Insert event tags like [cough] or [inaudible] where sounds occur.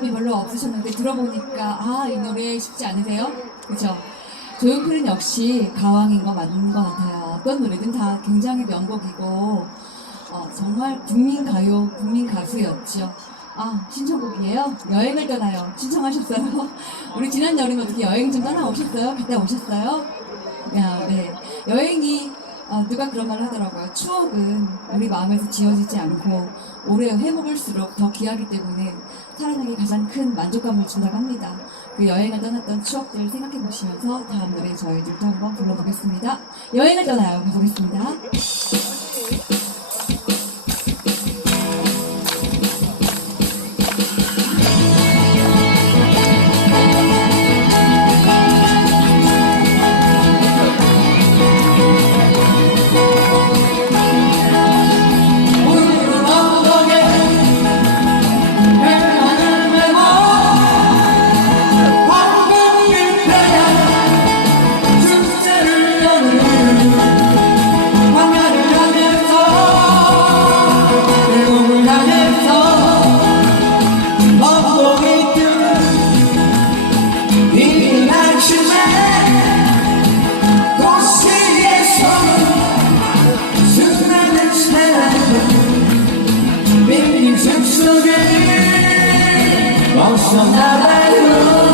대답이 별로 없으셨는데 들어보니까 아, 이 노래 쉽지 않으세요? 그죠? 조용필은 역시 가왕인 거 맞는 것 같아요. 어떤 노래든 다 굉장히 명곡이고, 어, 정말 국민 가요, 국민 가수였죠. 아, 신청곡이에요? 여행을 떠나요. 신청하셨어요? [laughs] 우리 지난 여름 어떻게 여행 좀 떠나오셨어요? 갔다 오셨어요? 야, 네. 여행이 어, 누가 그런 말을 하더라고요. 추억은 우리 마음에서 지워지지 않고 오래 해먹을수록 더 귀하기 때문에 사람에게 가장 큰 만족감을 준다고 합니다. 그 여행을 떠났던 추억들을 생각해 보시면서 다음 노래 저희들도 한번 불러보겠습니다. 여행을 떠나요. 해보겠습니다. 민심 속에 벗어나봐요